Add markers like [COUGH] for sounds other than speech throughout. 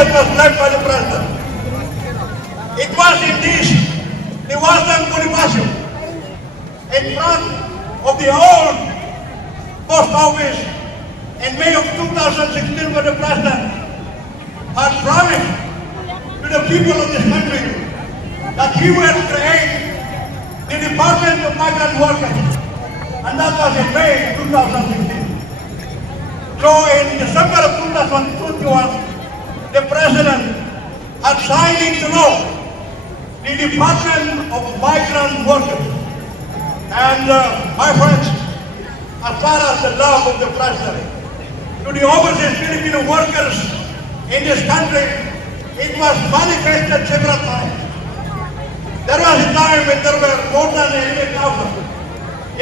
that was led by the president. It was indeed the Western in front of the old post office in May of 2016 when the president had promised to the people of this country that he will create the Department of Migrant Workers. And that was in May 2016. So in December of 2021, the president had signed into law the Department of Migrant Workers. And uh, my friends, as far as the love of the president to the overseas Filipino workers in this country, it was manifested several times. There was a time when there were more than 11,000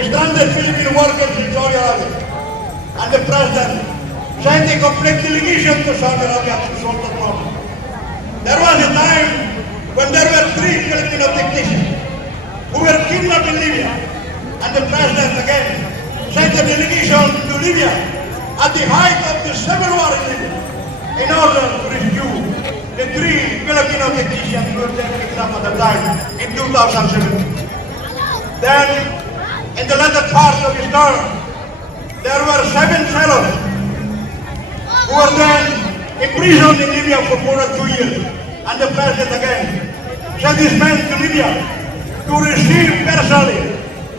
stranded Filipino workers in Saudi. And the president sent a complete delegation to Saudi Arabia to solve the problem. There was a time when there were three Filipino technicians who were kidnapped in Libya. And the president again sent a delegation to Libya at the height of the civil war in Libya in order to rescue the three Filipino technicians who were taken kidnapped at the time in 2007. Then, in the latter part of his term, there were seven fellows who were then imprisoned in Libya for more than two years. And the president again sent his men to Libya to receive personally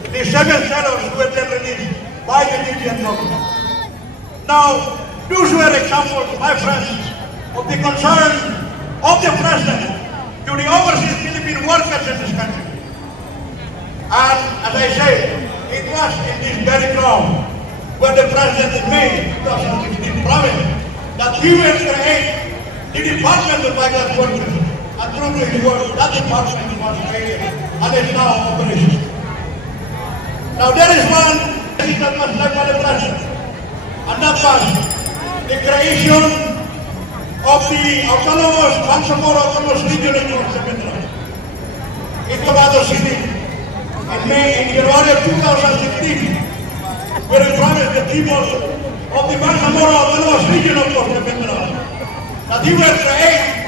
the seven fellows who were then released by the Libyan government. Now, those were examples, my friends, of the concern of the president to the overseas Philippine workers in this country. And as I say, it was in this very ground where the president in May 2016 promised that he will create the Department of Migrant Workers. And through his work, that department was created and is now operational. Now there is one thing that was by the president, and that was the creation of the autonomous Bangsamoro Autonomous Region in North Mindanao. In Cavado City, in May, in January of 2016, where we promised the people of the Bangsamoro Autonomous Region of North Mindanao that he will create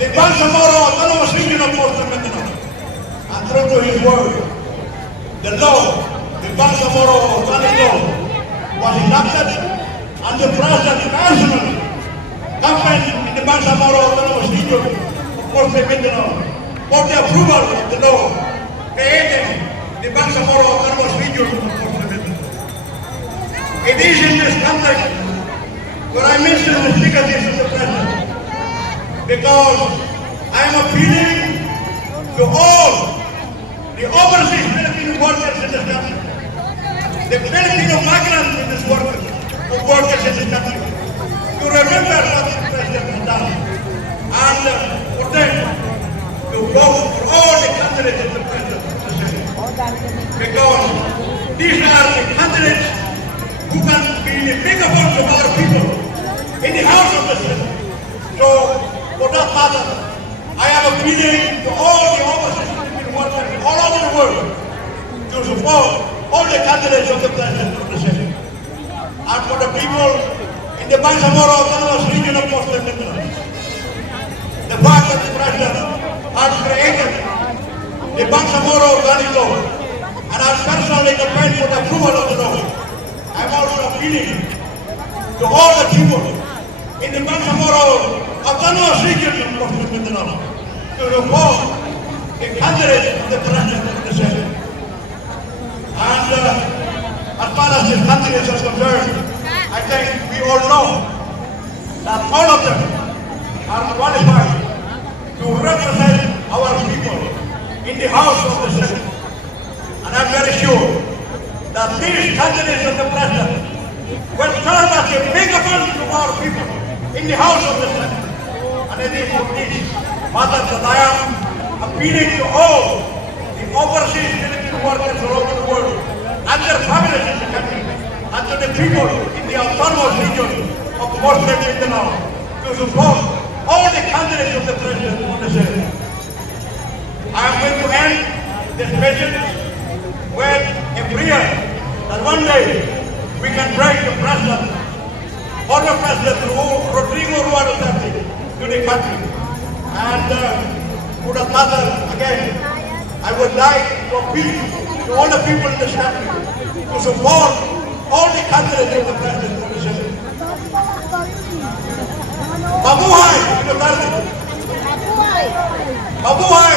the Bangsamoro Autonomous Region of North Mindanao. And through to his word, the law, the Bangsamoro Organic Law, was enacted and the president personally campaigned in the Bangsamoro Autonomous Region of North Mindanao for the approval of the law creating the Bangsamoro Autonomous Region of North Mindanao. It is in this context where I mention the legacies of the president because I am appealing to all the overseas Filipino workers in this country, the Filipino migrants in this workers, who workers in this country, to remember what the president has done and uh, for them to vote for all the candidates that the president has sent. Because these are the candidates who can be the megaphones of our people in the House of the Senate. So, for that matter, I am appealing to all the overseas Philippine workers all over the world to support all the candidates of the president of. And for the people in the Bangsamoro Autonomous Region of Muslim Mindanao, the fact that the president has created the Bangsamoro Organic Law and has personally campaigned for the approval of the law, I'm also appealing to all the people in the Bangsamoro Autonomous Region of Muslim Mindanao to support the candidate of the president of the Senate. And uh, as far as the candidates are concerned, I think we all know that all of them are qualified to represent our people in the House of the Senate. And I'm very sure that these candidates of the president will serve as a megaphone to our people in the House of the Senate. And it is for this matter that I am appealing to all the overseas workers all over the world and their families in the country and to the people in the autonomous region of Muslim Mindanao to support all the candidates of the president of the Senate. I am going to end this message with a prayer that one day we can break the president, former President Rodrigo to the country. And uh, that matter, again, I would like to appeal to all the people in this country to support all the candidates in the president for the Senate. Mabuhay! Mabuhay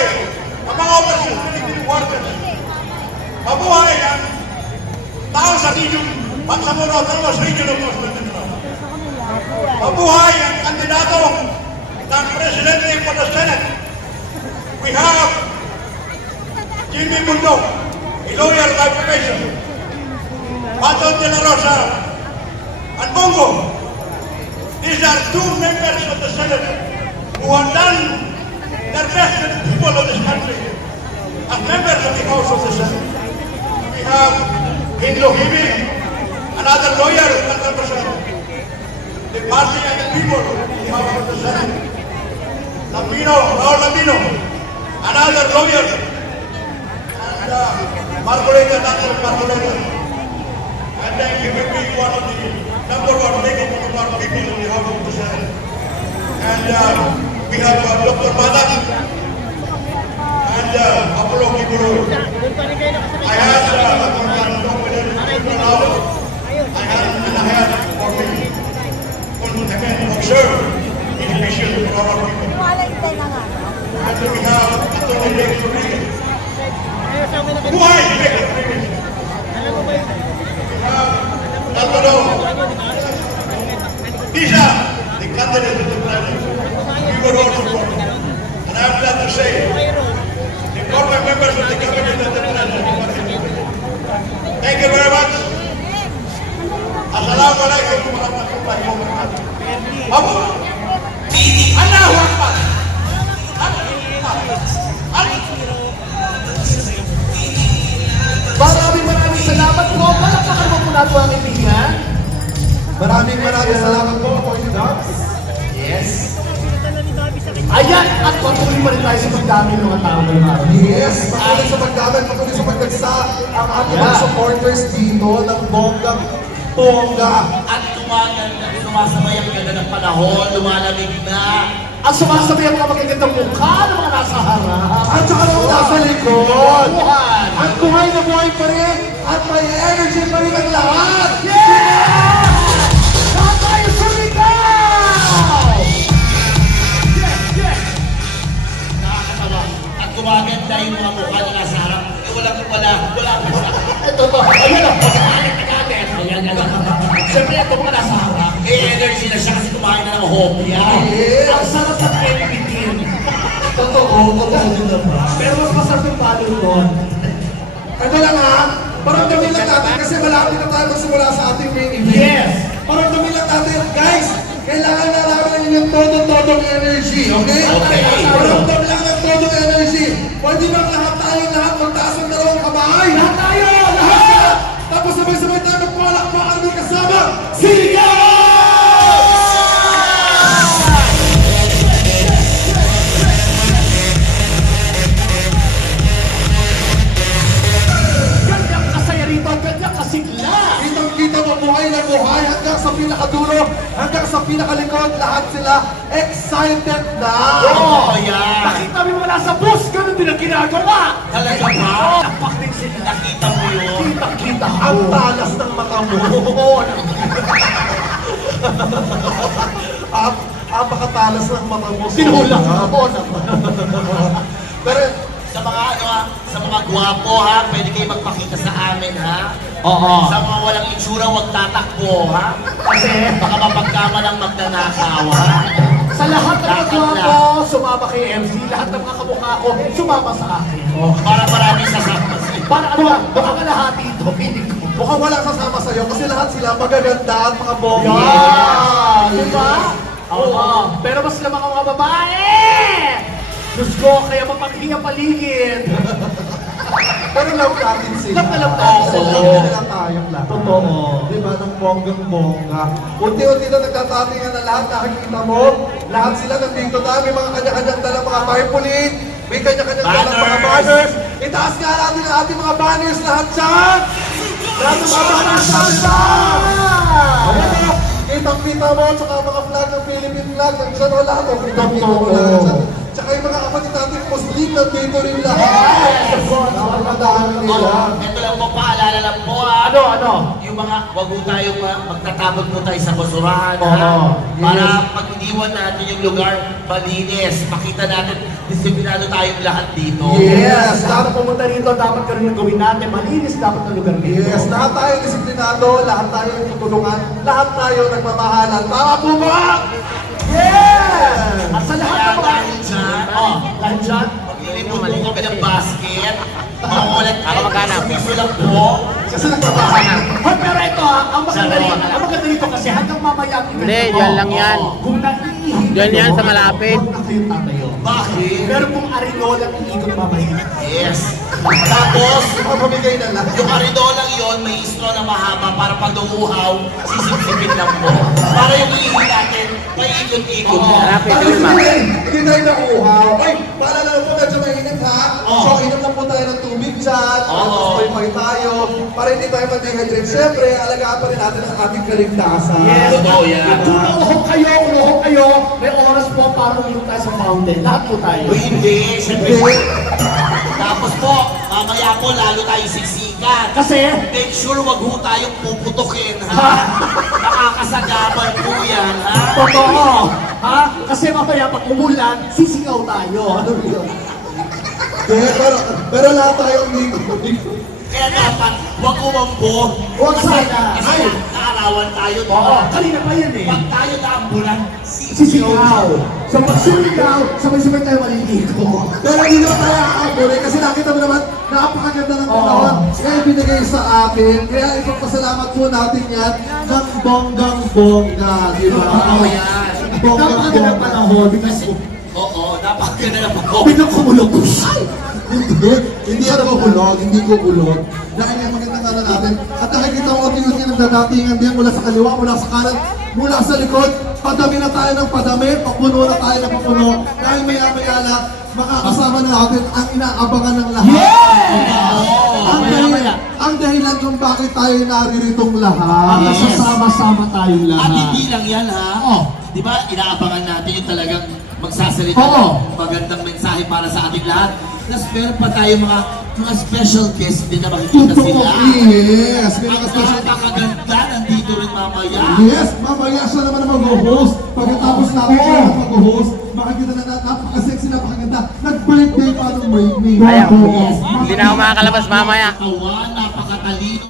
ang mga overseas military workers! Mabuhay ang tao sa region, Bangsamoro, Talmas Region of Costa Rica! Mabuhay ang kandidato ng presidente for the Senate! We have Jimmy Mundo, a lawyer by profession, Pato de la Rosa, and Bongo. These are two members of the Senate who have done their best to the people of this country as members of the House of the Senate. We have Indo Hibi, another lawyer who can represent the party and the people in the House of the Senate. Raul Lambino, another lawyer, and uh, Marcoleta, Dr. Marcoleta. And then he will be one of the number one legal one of people in the House of Senate. And uh, we have uh, Dr. Madak and uh, Apollo Kiburu. I had uh, Dr. Confident Pranalo. I had and I had tayo sa pagdami ng mga tao ngayong araw. Yes, patuloy sa pagdaman, patuloy sa pagdagsa ang ating mga Yeah. supporters dito ng bonggang bongga. At tumagal na sumasabay ang ganda ng panahon, lumalamig na. Ang sumasabay ang mga magagandang mukha ng mga nasa harap. At saka nung nasa likod, ang buhay na buhay pa rin, at may energy pa rin ang lahat. Ito ba? Ayan ang pagkain. Ayan, ayan. Siyempre, ito mga nasa harap. Eh, energy na siya kasi kumain na ng hopya. Yes. Ang sarap sa pinipitin. Totoo, totoo din naman. Pero mas masarap yung palo doon. Ano lang ha, paramdamin lang natin kasi malapit na tayo magsimula sa ating main event. Yes. Paramdamin lang natin, guys, kailangan na namin yung todo-todong energy, okay? Okay. Paramdam lang ng todong energy. Pwede ba lahat tayo lahat magtaas ang dalawang kamay? Lahat tayo! Tapos sabay-sabay tayo magpalakpakan ng kasama, Sigaw! pinakadulo hanggang sa pinakalikod, lahat sila excited na! Oo, oh, yeah! Nakita mo wala sa bus, ganun din ang ginagawa! Talaga ba? Napak ang talas ng mata mo. Ap apakatalas ng mata mo. Sinulang Sobra. ako naman. Pero, Sa mga ano ha, sa mga gwapo ha, pwede kayo magpakita sa amin ha. Oo. Sa mga walang itsura, huwag tatakbo ha. Kasi Baka mapagkamalang magnanakaw ha. sa lahat ng mga gwapo, sumama kay MC, lahat ng mga kamukha ko, sumama sa akin. Para maraming sasaktas. Para ano ba? Baka kalahati ito, hindi ko. mukhang wala kasama sa'yo kasi lahat sila magaganda at mga bongga. Yeah! Diba? Oo. Pero mas lamang ang mga babae! Diyos ko, kaya mapaghinga paligid. [LAUGHS] Pero love natin sila. Love na love natin sila. love nila tayong lahat. Totoo. Di ba? Ng bonggang-bongga. Unti-unti na nagtatatingan na lahat. Nakikita mo, lahat sila nandito na. May mga kanya-kanyang dalang mga tarpaulin. May kanya-kanyang dalang mga Banners. banners. Itaas nga natin ang ating mga banners lahat dyan. Lahat ng mga banners natin dyan. O. Kitang-kita mo, tsaka mga flag ng Philippine Vlog, nandiyan wala ako. Kung nakita mo lang dyan. Tsaka yung mga kapatid natin, Muslim, nandito rin lahat. Napapadaan nila. Ito lang po, paalala lang po ah. Ano, ano? Yung mga, wag po tayo ma- magtatapon po tayo sa basurahan. Oo, ha? yes. Para pag iniwan natin yung lugar, malinis. Makita natin, disiplinado tayong lahat dito. Yes, Dapat pumunta rito, dapat ganun yung gawin natin. Malinis dapat ang lugar dito. Yes, lahat tayo disiplinado, lahat tayo tutulungan, lahat tayo nagmamahalan. Tama po ba? Yes! At sa lahat Kaya ng mga... dahil dyan, Oh, dahil dyan, Maglilipot po kami ng basket. Makukulat Ako maghanap. Sa piso lang po. Kasi nagmamahalan. Hoy, pero ito ha, ang maganda rito, ang maganda rito kasi hanggang mamaya ang Hindi, dyan lang yan. Kung yan kayo, sa malapit. huwag na tatayo. Bakit? Pero kung arinola ang iikot mamaya, Yes. Tapos, Mapamigay na lang. yung aridolang yon may straw na mahaba para pag umuhaw, sisipsipin lang po. Para yung ihi natin, paikot-ikot. Hanapin, Ay, Vilma. hindi, hindi tayo nauuhaw. Ay, paalala lang po, medyo mainit ha. Oh. So, inom lang po tayo ng tubig dyan. Oo. Tapos, tayo. Para hindi tayo mag-dehydrate. Siyempre, alagaan pa rin natin ang ating kaligtasan. Yes. Totoo yan. kung umuhok kayo, umuhok kayo, may oras po para uminom tayo sa fountain. Lahat po tayo. Uy, hindi. Siyempre. Tapos po, mamaya po, lalo tayo siksikan. Kasi, Make sure wag ho tayong puputukin, ha? [LAUGHS] Nakakasagabal po yan, ha? totoo. Ha? Kasi mamaya pag umulan, sisigaw tayo. Ano yun? Hindi, pero, pero lahat tayo umigo. Kaya dapat, wag umambon. Huwag Kasi, sana. kasi naarawan tayo, Oo, ba? kanina pa yan eh. Pag tayo naambulan, Sisigaw. So pag sumigaw, sabay-sabay tayo maliligo. Pero hindi naman tayo kakabuli kasi nakita mo naman, napakaganda ng panahon. Kaya binigay sa atin. Kaya ipagpasalamat po natin yan ng bonggang-bongga, di ba? Oo, yan. Napakaganda ng panahon. Kasi, oo, napakaganda na po. Biglang kumulog. hindi, hindi ako ulog, hindi ko ulog. Dahil yung magandang ano natin, at nakikita ko ng dadatingan din mula sa kaliwa, mula sa kanan, mula sa likod, padami na tayo ng padami, papuno na tayo ng papuno, dahil maya-maya na, makakasama na natin ang inaabangan ng lahat. Ang, dahil, ang dahilan kung bakit tayo nariritong lahat. Ang sasama-sama tayong At lahat. hindi lang yan, ha? Oo. Di ba, inaabangan natin yung talagang magsasalita Oo. ng magandang mensahe para sa ating lahat. Plus, meron pa tayo mga mga special guests din na makikita Totoo, sila. yes. May Ang mga special napakaganda nandito rin mamaya. Yes, mamaya siya naman ang mag-host. Pagkatapos natin siya ang mag-host, makikita na natin, napaka-sexy, napakaganda. Nag-birthday pa nung birthday. Ayaw. Yes. Hindi na ako makakalabas mamaya. Kawan, napakatalino.